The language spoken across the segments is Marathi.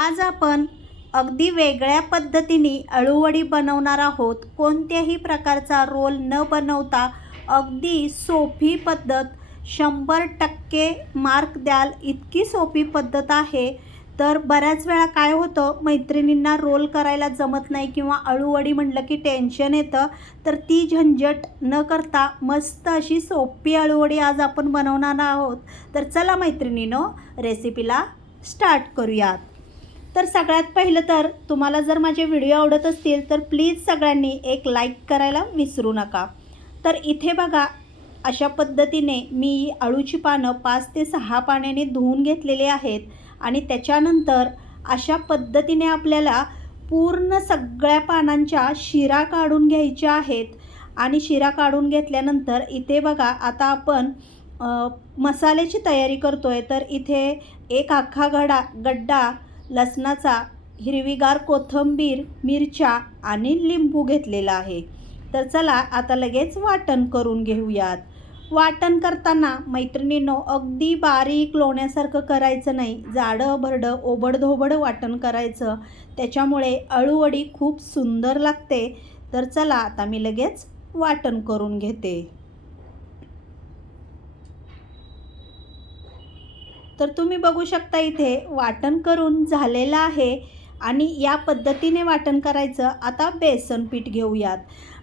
आज आपण अगदी वेगळ्या पद्धतीने अळूवडी बनवणार आहोत. कोणत्याही प्रकारचा रोल न बनवता अगदी सोपी पद्धत, 100% मार्क द्याल इतकी सोपी पद्धत आहे. तर बऱ्याच वेळा काय होतं, मैत्रिणींना रोल करायला जमत नाही किंवा अळूवडी म्हटलं की टेन्शन येतं. तर ती झंझट न करता मस्त अशी सोपी अळूवडी आज आपण बनवणार आहोत. तर चला मैत्रिणींनो, रेसिपीला स्टार्ट करूयात. तर सगळ्यात पहिलं तर तुम्हाला जर माझे व्हिडिओ आवडत असतील तर प्लीज सगळ्यांनी एक लाईक करायला विसरू नका. तर इथे बघा, अशा पद्धतीने मी अळूची पानं 5 ते 6 पाण्याने धुवून घेतलेले आहेत आणि त्याच्यानंतर अशा पद्धतीने आपल्याला पूर्ण सगळ्या पानांच्या शिरा काढून घ्यायच्या आहेत. आणि शिरा काढून घेतल्यानंतर इथे बघा, आता आपण मसाल्याची तयारी करतोय. तर इथे एक अख्खा गड्डा लसणाचा, हिरवीगार कोथिंबीर, मिरच्या आणि लिंबू घेतलेला आहे. तर चला आता लगेच वाटण करून घेऊयात. वाटण करताना मैत्रिणींनो, अगदी बारीक लोण्यासारखं करायचं नाही, जाडं भरडं ओबडधोबड वाटण करायचं. त्याच्यामुळे अळूवडी खूप सुंदर लागते. तर चला आता मी लगेच वाटण करून घेते. तर तुम्ही बघू शकता, इथे वाटण करून झालेलं आहे. आणि या पद्धतीने वाटण करायचं. आता बेसन पीठ घेऊयात.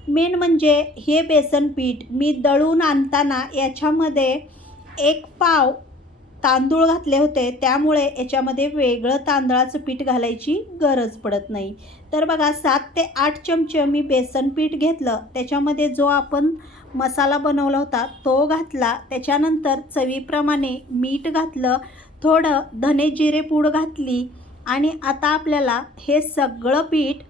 मेन म्हणजे हे बेसन पीठ मी दळून आणताना याच्यामध्ये 1 पाव तांदूळ घातले होते, त्यामुळे याच्यामध्ये वेगळं तांदळाचं पीठ घालायची गरज पडत नाही. तर बघा, 7 ते 8 चमचे मी बेसन पीठ घेतलं. त्याच्यामध्ये जो आपण मसाला बनवला होता तो घातला. त्याच्यानंतर चवीप्रमाणे मीठ घातलं, थोडं धने जिरे पूड घातली. आणि आता आपल्याला हे सगळं पीठ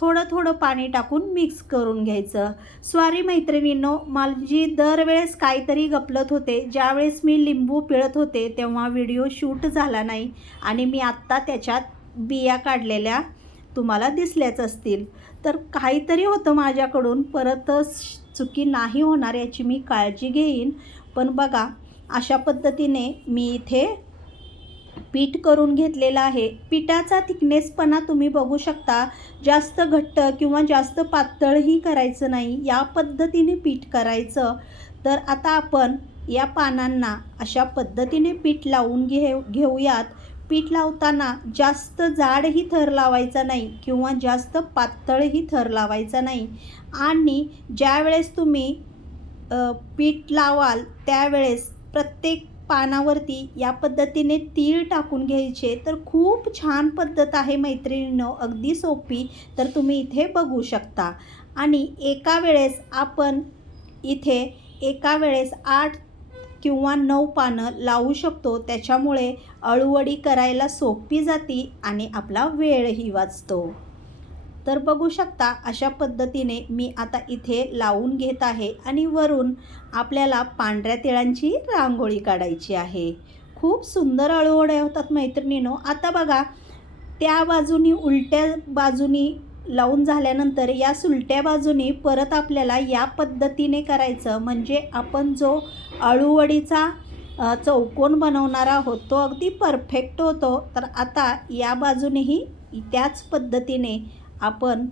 थोडं थोडं पाणी टाकून मिक्स करून घ्यायचं. सॉरी मैत्रिणींनो, माझी दरवेळेस काहीतरी गपलत होते. ज्यावेळेस मी लिंबू पिळत होते तेव्हा व्हिडिओ शूट झाला नाही आणि मी आत्ता त्याच्यात बिया काढलेल्या तुम्हाला दिसल्याच असतील. तर काहीतरी होतं माझ्याकडून, परत चुकी नाही होणार याची मी काळजी घेईन. पण बघा, अशा पद्धतीने मी इथे पीठ करून घेतलेलं आहे. पिठाचा थिकनेसपणा तुम्ही बघू शकता. जास्त घट्ट किंवा जास्त पातळही करायचं नाही, या पद्धतीने पीठ करायचं. तर आता आपण या पानांना अशा पद्धतीने पीठ लावून घेऊयात. पीठ लावताना जास्त जाडही थर लावायचा नाही किंवा जास्त पातळही थर लावायचा नाही. आणि ज्यावेळेस तुम्ही पीठ लावाल त्यावेळेस प्रत्येक पानावरती या पद्धतीने तीळ टाकून घ्यायचे. तर खूप छान पद्धत आहे मैत्रिणींनो, अगदी सोपी. तर तुम्ही इथे बघू शकता. आणि एका वेळेस 8 किंवा 9 पानं लावू शकतो. त्याच्यामुळे अळूवडी करायला सोपी जाती आणि आपला वेळही वाचतो. तर बघू शकता, अशा पद्धतीने मी आता इथे लावून घेत आहे. आणि वरून आपल्याला पांढऱ्या तिळांची रांगोळी काढायची आहे. खूप सुंदर अळूवड्या होतात मैत्रिणींनो. आता बघा, त्या बाजूनी उलट्या बाजूनी लावून झाल्यानंतर या सुलट्या बाजूनी परत आपल्याला या पद्धतीने करायचं. म्हणजे आपण जो अळूवडीचा चौकोन बनवणार आहोत तो अगदी परफेक्ट होतो. तर आता या बाजूनेही त्याच पद्धतीने आपण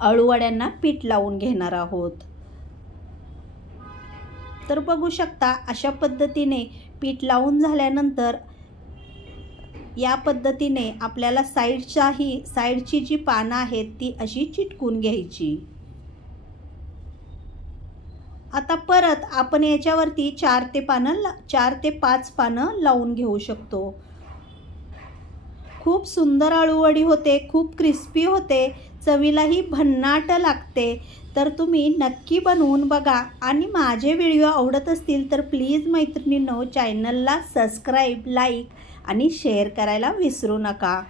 अळूवड्यांना पीठ लावून घेणार आहोत. तर बघू शकता, अशा पद्धतीने पीठ लावून झाल्यानंतर या पद्धतीने आपल्याला साईडची जी पानं आहेत ती अशी चिटकून घ्यायची. आता परत आपण याच्यावरती 4 ते 5 पानं लावून घेऊ शकतो. खूप सुंदर अळूवडी होते, खूप क्रिस्पी होते, चवीलाही भन्नाट लागते. तर तुम्ही नक्की बनवून बघा. आणि माझे व्हिडिओ आवडत असतील तर प्लीज मैत्रिणींनो, चॅनलला सबस्क्राईब, लाईक आणि शेअर करायला विसरू नका.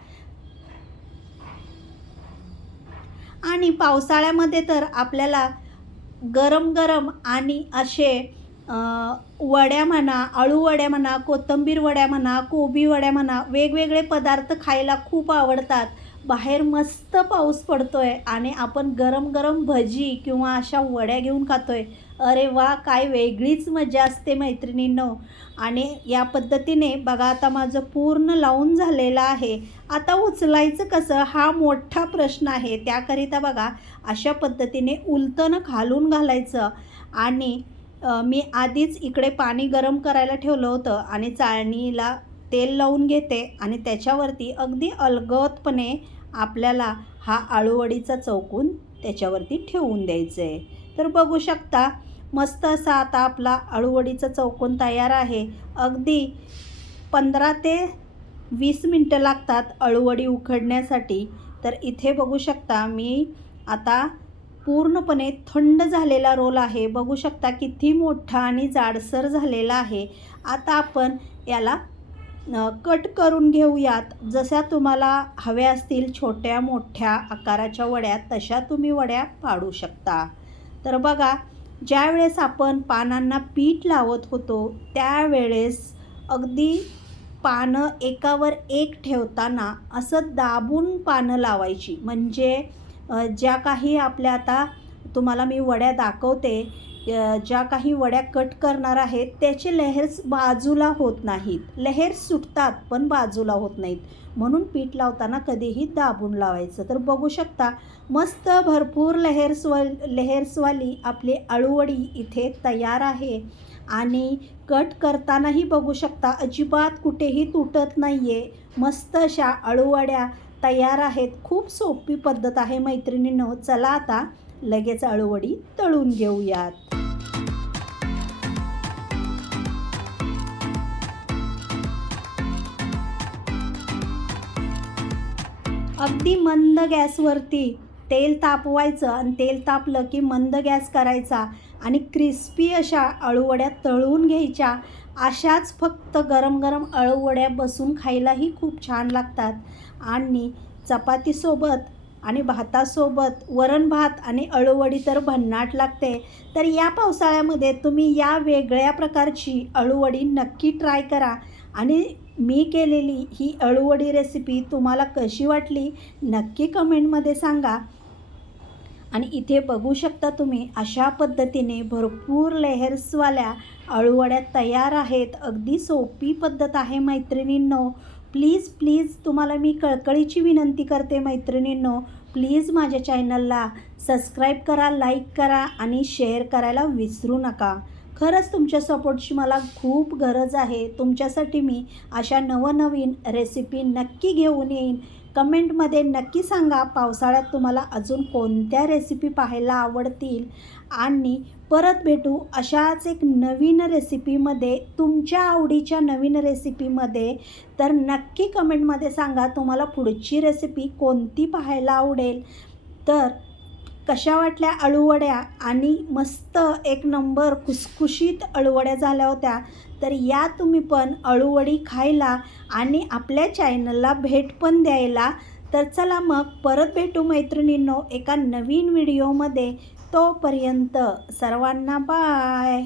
आणि पावसाळ्यामध्ये तर आपल्याला गरम गरम आणि असे वड्या म्हणा, अळू वड्या म्हणा, कोथिंबीर वड्या म्हणा, कोबी वड्या म्हणा, वेगवेगळे पदार्थ खायला खूप आवडतात. बाहेर मस्त पाऊस पडतो आहे आणि आपण गरम गरम भजी किंवा अशा वड्या घेऊन खातो आहे. अरे वा, काय वेगळीच मजा असते मैत्रिणींनो. आणि या पद्धतीने बघा, आता माझं पूर्ण लावून झालेलं आहे. आता उचलायचं कसं हा मोठा प्रश्न आहे. त्याकरिता बघा, अशा पद्धतीने उलटं घालून घालायचं. आणि मी आधीच इकडे पाणी गरम करायला ठेवलं होतं आणि चाळणीला तेल लावून घेते आणि त्याच्यावरती अगदी अलगदपणे आपल्याला हा अळूवडीचा चौकोन त्याच्यावरती ठेवून द्यायचं आहे. तर बघू शकता, मस्त असा आता आपला अळूवडीचा चौकोन तयार आहे. अगदी 15 ते 20 मिनटं लागतात अळूवडी उकडण्यासाठी. तर इथे बघू शकता, मी आता पूर्णपणे थंड झालेला रोल आहे. बघू शकता किती मोठा आणि जाडसर झालेला आहे. आता आपण याला कट करून घेऊयात. जशा तुम्हाला हव्या असतील छोट्या मोठ्या आकाराच्या वड्या, तशा तुम्ही वड्या पाडू शकता. तर बघा, ज्यावेळेस आपण पानांना पीठ लावत होतो त्यावेळेस अगदी पानं एकावर एक ठेवताना असं दाबून पानं लावायची. म्हणजे ज्या काही आपल्या आता तुम्हाला मी वड्या दाखवते, ज्या काही वड्या कट करणार आहेत त्याचे लेहर्स बाजूला होत नाहीत. लेहर्स सुटतात पण बाजूला होत नाहीत. म्हणून पीठ लावताना कधीही दाबून लावायचं. तर बघू शकता, मस्त भरपूर लेहर्सवाली आपली अळूवडी इथे तयार आहे. आणि कट करतानाही बघू शकता अजिबात कुठेही तुटत नाही आहे. मस्त अशा अळूवड्या तयार आहेत. खूप सोपी पद्धत आहे मैत्रिणींनो. चला आता लगेच अळूवडी तळून घेऊयात. अगदी मंद गॅसवरती तेल तापवायचं आणि तेल तापलं की मंद गॅस करायचा आणि क्रिस्पी अशा अळूवड्या तळून घ्यायच्या. अशाच फक्त गरम गरम अळूवड्या बसून खायलाही खूप छान लागतात. आणि चपातीसोबत आणि भातासोबत, वरण भात आणि अळूवडी तर भन्नाट लागते. तर या पावसाळ्यामध्ये तुम्ही या वेगळ्या प्रकारची अळूवडी नक्की ट्राय करा. आणि मी केलेली ही अळूवडी रेसिपी तुम्हाला कशी वाटली नक्की कमेंटमध्ये सांगा. आणि इथे बघू शकता तुम्ही, अशा पद्धतीने भरपूर लेहर्सवाल्या अळूवड्या तयार आहेत. अगदी सोपी पद्धत आहे मैत्रिणींनो. प्लीज प्लीज तुम्हाला मी कळकळीची विनंती करते मैत्रिणींनो, प्लीज माझ्या चॅनलला सबस्क्राईब करा, लाईक करा आणि शेअर करायला विसरू नका. खरंच तुमच्या सपोर्टची मला खूप गरज आहे. तुमच्यासाठी मी अशा नवनवीन रेसिपी नक्की घेऊन येईन. कमेंटमध्ये नक्की सांगा पावसाळ्यात तुम्हाला अजून कोणत्या रेसिपी पाहायला आवडतील. आणि परत भेटू अशाच एक नवीन रेसिपीमध्ये, तुमच्या आवडीच्या नवीन रेसिपीमध्ये. तर नक्की कमेंटमध्ये सांगा तुम्हाला पुढची रेसिपी कोणती पाहायला आवडेल. तर कशा वाटल्या अळूवड्या, आणि मस्त एक नंबर खुसखुशीत अळूवड्या झाल्या होत्या. तर या तुम्ही पण अळूवडी खायला आणि आपल्या चॅनलला भेट पण द्यायला. तर चला मग परत भेटू मैत्रिणींनो एका नवीन व्हिडिओमध्ये. तोपर्यंत सर्वांना बाय.